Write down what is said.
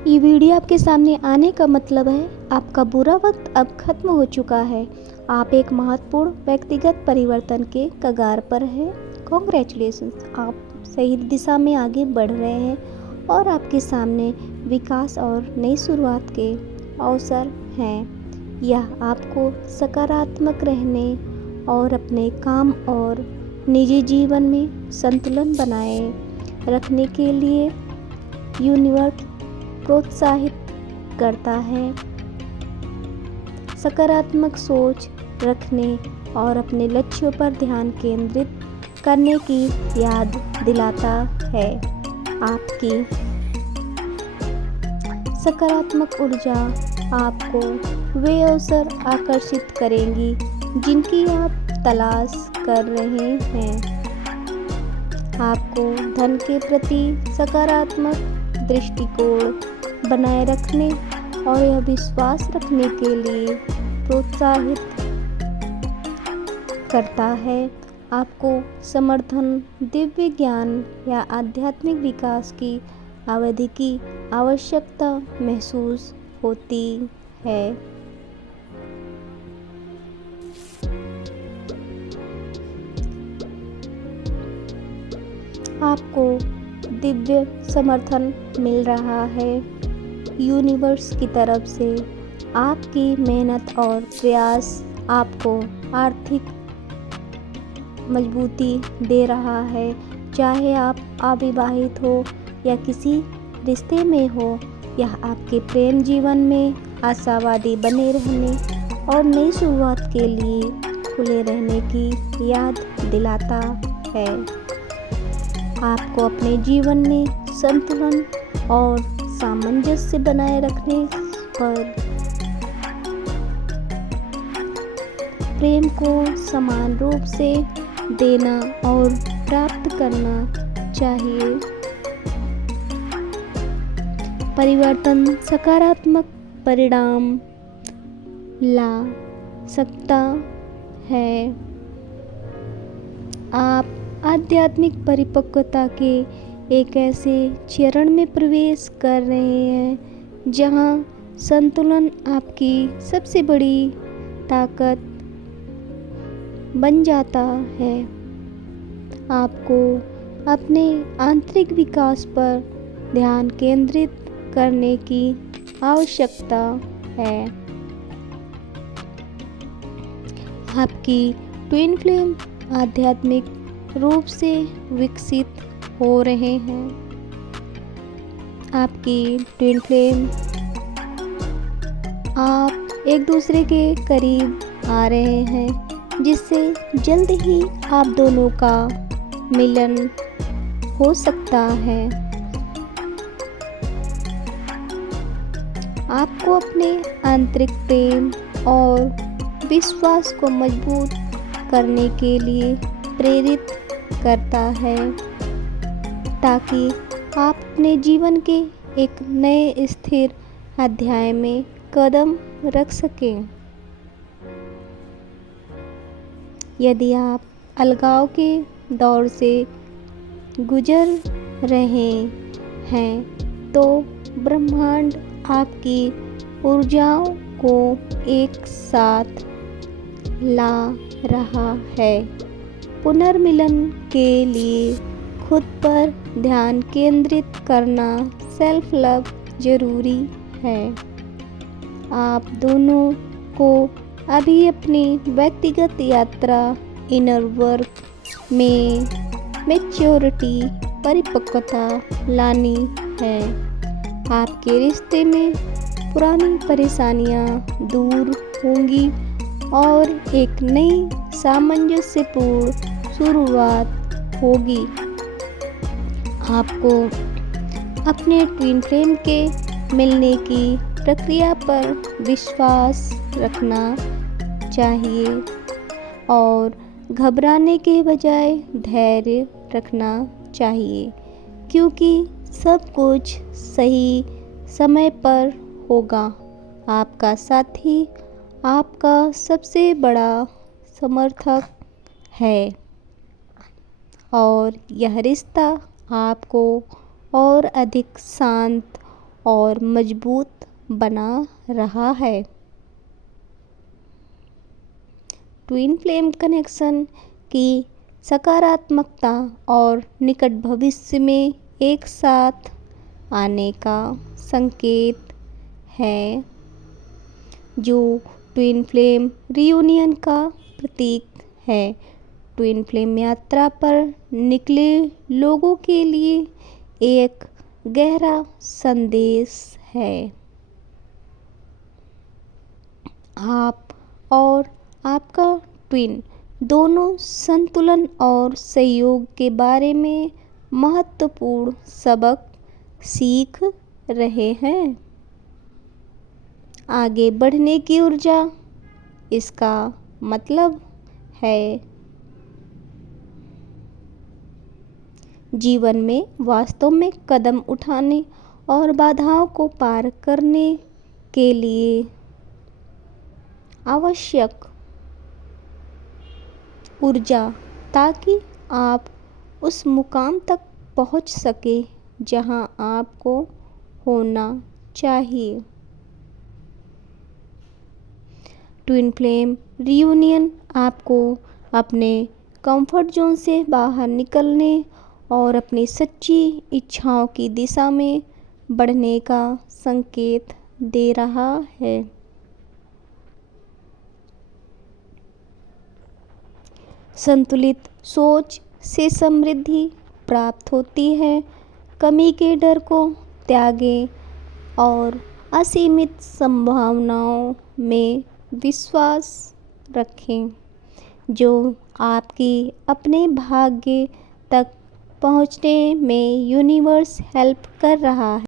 ये वीडियो आपके सामने आने का मतलब है आपका बुरा वक्त अब खत्म हो चुका है। आप एक महत्वपूर्ण व्यक्तिगत परिवर्तन के कगार पर हैं। कॉन्ग्रेचुलेशंस, आप सही दिशा में आगे बढ़ रहे हैं और आपके सामने विकास और नई शुरुआत के अवसर हैं। यह आपको सकारात्मक रहने और अपने काम और निजी जीवन में संतुलन बनाए रखने के लिए यूनिवर्स प्रोत्साहित करता है। सकारात्मक सोच रखने और अपने लक्ष्यों पर ध्यान केंद्रित करने की याद दिलाता है। आपकी सकारात्मक ऊर्जा आपको वे अवसर आकर्षित करेंगी जिनकी आप तलाश कर रहे हैं। आपको धन के प्रति सकारात्मक दृष्टिकोण बनाए रखने और यह विश्वास रखने के लिए प्रोत्साहित करता है। आपको समर्थन, दिव्य ज्ञान या आध्यात्मिक विकास की अवधि की आवश्यकता महसूस होती है। आपको दिव्य समर्थन मिल रहा है। यूनिवर्स की तरफ से आपकी मेहनत और प्रयास आपको आर्थिक मजबूती दे रहा है। चाहे आप अविवाहित हो या किसी रिश्ते में हो, यह आपके प्रेम जीवन में आशावादी बने रहने और नई शुरुआत के लिए खुले रहने की याद दिलाता है। आपको अपने जीवन में संतुलन और सामंजस्य बनाए रखने पर प्रेम को समान रूप से देना और प्राप्त करना चाहिए। परिवर्तन सकारात्मक परिणाम ला सकता है। आप आध्यात्मिक परिपक्वता के एक ऐसे चरण में प्रवेश कर रहे हैं जहां संतुलन आपकी सबसे बड़ी ताकत बन जाता है। आपको अपने आंतरिक विकास पर ध्यान केंद्रित करने की आवश्यकता है। आपकी ट्विन फ्लेम आध्यात्मिक रूप से विकसित हो रहे हैं। आपकी ट्विन फ्लेम आप एक दूसरे के करीब आ रहे हैं, जिससे जल्द ही आप दोनों का मिलन हो सकता है। आपको अपने आंतरिक प्रेम और विश्वास को मजबूत करने के लिए प्रेरित करता है, ताकि आप अपने जीवन के एक नए स्थिर अध्याय में कदम रख सकें। यदि आप अलगाव के दौर से गुजर रहे हैं, तो ब्रह्मांड आपकी ऊर्जाओं को एक साथ ला रहा है। पुनर्मिलन के लिए खुद पर ध्यान केंद्रित करना, सेल्फ लव जरूरी है। आप दोनों को अभी अपनी व्यक्तिगत यात्रा इनर वर्क में मैच्योरिटी, परिपक्वता लानी है। आपके रिश्ते में पुरानी परेशानियां दूर होंगी और एक नई सामंजस्यपूर्ण शुरुआत होगी। आपको अपने ट्विन फ्लेम के मिलने की प्रक्रिया पर विश्वास रखना चाहिए और घबराने के बजाय धैर्य रखना चाहिए, क्योंकि सब कुछ सही समय पर होगा। आपका साथी आपका सबसे बड़ा समर्थक है और यह रिश्ता आपको और अधिक शांत और मजबूत बना रहा है। ट्विन फ्लेम कनेक्शन की सकारात्मकता और निकट भविष्य में एक साथ आने का संकेत है, जो ट्विन फ्लेम रियूनियन का प्रतीक है। ट्विन फ्लेम यात्रा पर निकले लोगों के लिए एक गहरा संदेश है। आप और आपका ट्विन दोनों संतुलन और सहयोग के बारे में महत्वपूर्ण सबक सीख रहे हैं। आगे बढ़ने की ऊर्जा, इसका मतलब है जीवन में वास्तव में कदम उठाने और बाधाओं को पार करने के लिए आवश्यक ऊर्जा, ताकि आप उस मुकाम तक पहुंच सके जहां आपको होना चाहिए। ट्विन फ्लेम रियूनियन आपको अपने कंफर्ट जोन से बाहर निकलने और अपनी सच्ची इच्छाओं की दिशा में बढ़ने का संकेत दे रहा है। संतुलित सोच से समृद्धि प्राप्त होती है। कमी के डर को त्यागें और असीमित संभावनाओं में विश्वास रखें, जो आपकी अपने भाग्य तक पहुंचने में यूनिवर्स हेल्प कर रहा है।